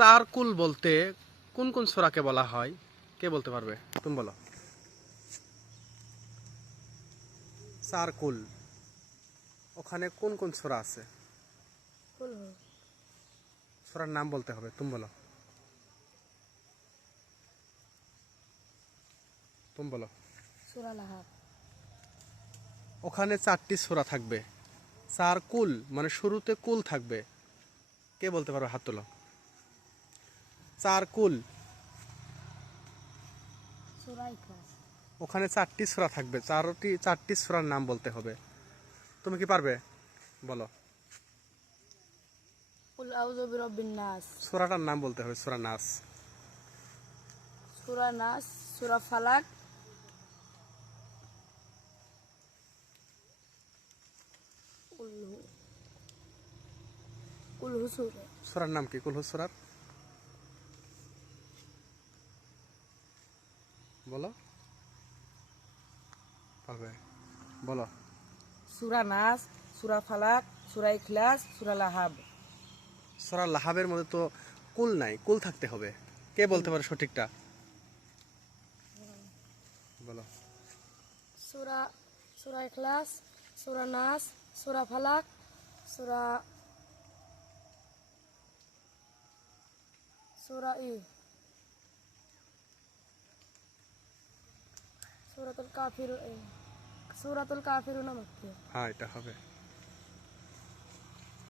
চার কুল বলতে কোন কোন সূরাকে বলা হয়? কে বলতে পারবে? তুমি বলো। চার কুল ওখানে কোন কোন সূরা আছে? সূরার নাম বলতে হবে, তুমি বলো। তুমি বলো। সূরা লাহাব। ওখানে 4টি সূরা থাকবে। চার কুল মানে শুরুতে কুল থাকবে। কে বলতে পারবে? হাত তোলো। চার কুল সূরা ইখলাস। ওখানে 4টি সূরা থাকবে। চারটি সূরার নাম বলতে হবে। তুমি কি পারবে? বলো। কুল আউযু বিরাব্বিন নাস। সূরাটার নাম বলতে হবে। সূরা নাস। সূরা নাস, সূরা ফালাক, কুল হু সূরা। সূরার নাম কি? কুল হু সূরার বলো। পারবে? বলো। সূরা নাস, সূরা ফালাক, সূরা ইখলাস, সূরা লাহাব। সূরা লাহাবের মধ্যে তো কুল নাই, কুল থাকতে হবে। কে বলতে পারে সঠিকটা? বলো। সূরা সূরা ইখলাস, সূরা নাস, সূরা ফালাক, সূরা সূরা সূরাতুল কাফিরুন। সূরাতুল কাফিরুন মাক্কিয়া। হ্যাঁ, এটা হবে।